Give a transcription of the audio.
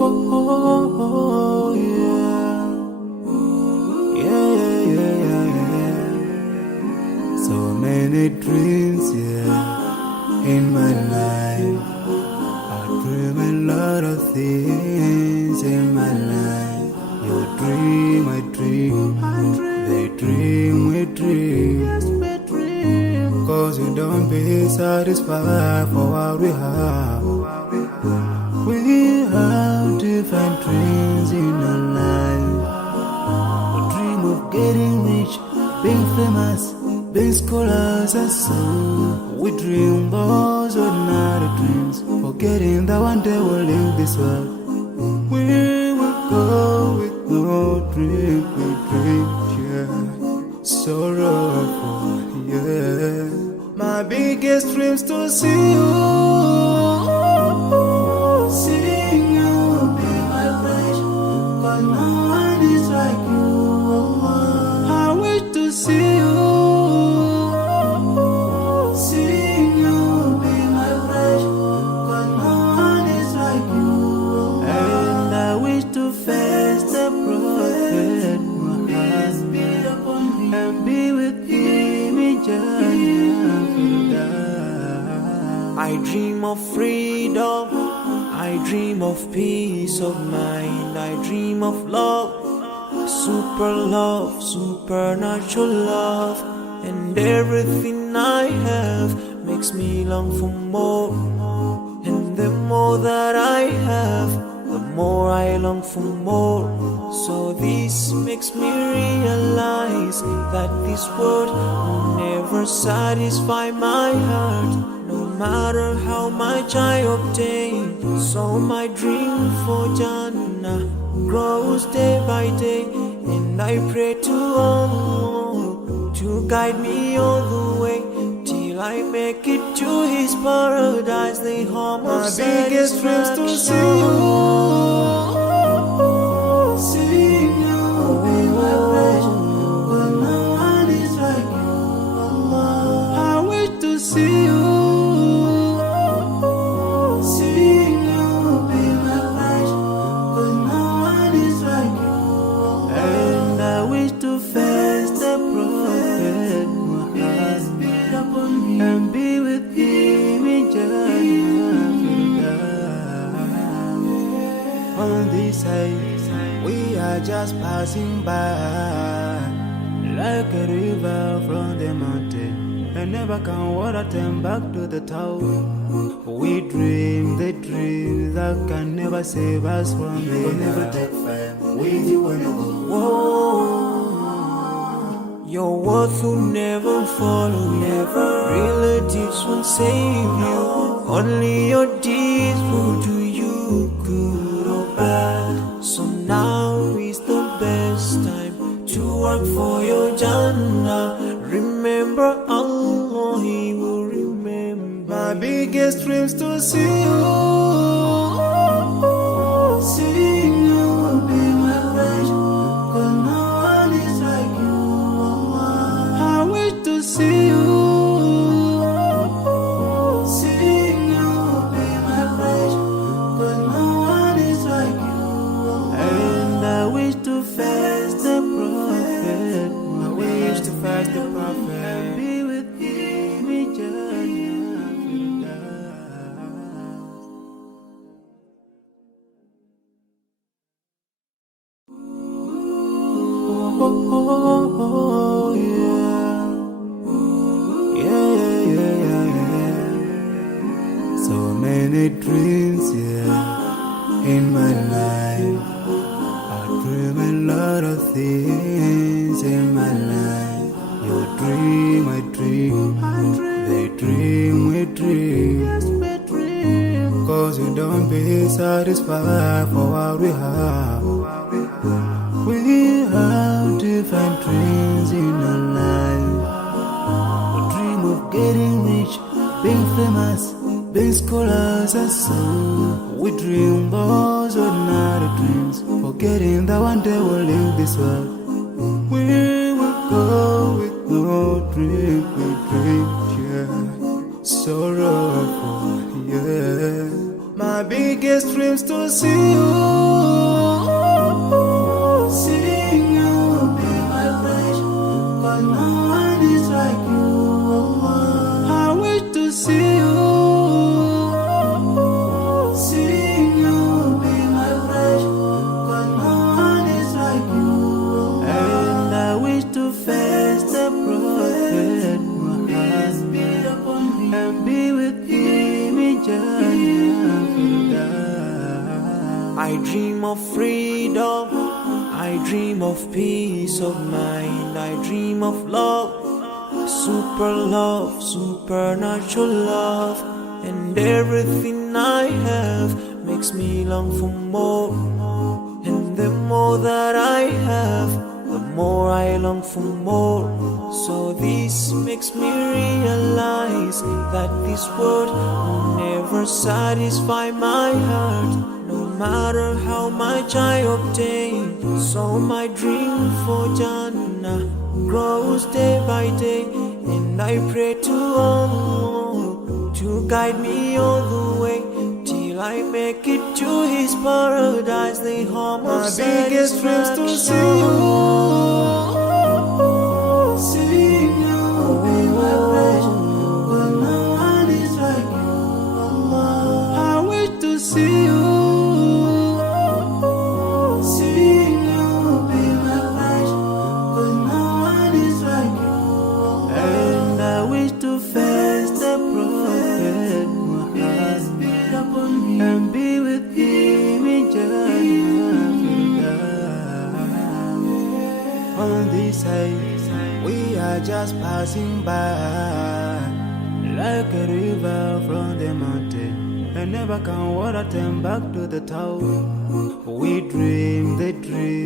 oh, yeah. Yeah, yeah, yeah, yeah. So many dreams, yeah, in my life. I dream a lot of things in my life. You dream, I dream. They dream, we dream. Cause we don't be satisfied for what we have. We have different dreams in our life. We dream of getting rich, being famous, being scholars and so. We dream those ordinary dreams, forgetting that one day we'll leave this world. We will go with no dream, we dream, yeah. Sorrowful, yeah. My biggest dreams to see you, seeing you be my pleasure. Cause no one is like you. I wish to see you, seeing you be my pleasure. Cause no one is like you. And I wish to face the prophet Muhammad and be with him in Jannah. I dream of freedom, I dream of peace of mind, I dream of love, supernatural love, and everything I have makes me long for more. And the more that I have, the more I long for more. So this makes me realize that this world will never satisfy my heart, no matter how much I obtain. So my dream for Jannah grows day by day, and I pray to Allah to guide me all the way till I make it to His paradise, the home of my biggest dreams to see you, seeing you be my pleasure. But no one is like you, Allah. I wish to see you, seeing you be my pleasure. But no one is like you, Allah. And I wish to face the prophet Muhammad and be with him in Jannah. On this side, we are just passing by, like a river from the mountain, and never can water turn back to the town. We dream the dreams that can never save us from it. We'll never take fame with you when you go. Your words will never follow you, relatives won't save you, only your deeds will do you good or bad. So now is the best time to work for your Jannah. Remember Allah, He will remember. My biggest dreams to see you, seeing you be my pleasure. Cause no one is like you, Allah. I wish to see you, seeing you be my pleasure. Cause no one is like you, Allah. And I wish to face the prophet. I wish to face the prophet and be with him in Jannah. Oh, yeah. Yeah, yeah, yeah, yeah. So many dreams, yeah, in my life. I dream a lot of things in my life. You dream, I dream. They dream, we dream. Cause we don't be satisfied for what we have. We have different dreams in our life. We dream of getting rich, being famous, being scholars and so. We dream those ordinary dreams, forgetting that one day we'll leave this world. We will go with no dream, we dream, yeah. Sorrowful, yeah. My biggest dreams to see you. Seeing you will be my wish, 'cause no one is like you. I wish to see you. Seeing you will be my wish, 'cause no one is like you. And I wish to face the prophet Muhammad and be with him in Jannah. I dream of freedom, I dream of peace of mind, I dream of love, supernatural love, and everything I have makes me long for more. And the more that I have, the more I long for more. So this makes me realize that this world will never satisfy my heart, no matter how much I obtain. So my dream for Jannah grows day by day, and I pray to Allah to guide me all the way till I make it to His paradise, the home of my biggest dreams to see you. Seeing you will be my wish, 'cause no one is like you. I wish to see you. Seeing you will be my wish, 'cause no one is like you. And I wish to face the prophet Muhammad and be with him in Jannah. On this side, we are just passing by, like a river from the mountain, and never can water turn back to the town. We dream the dream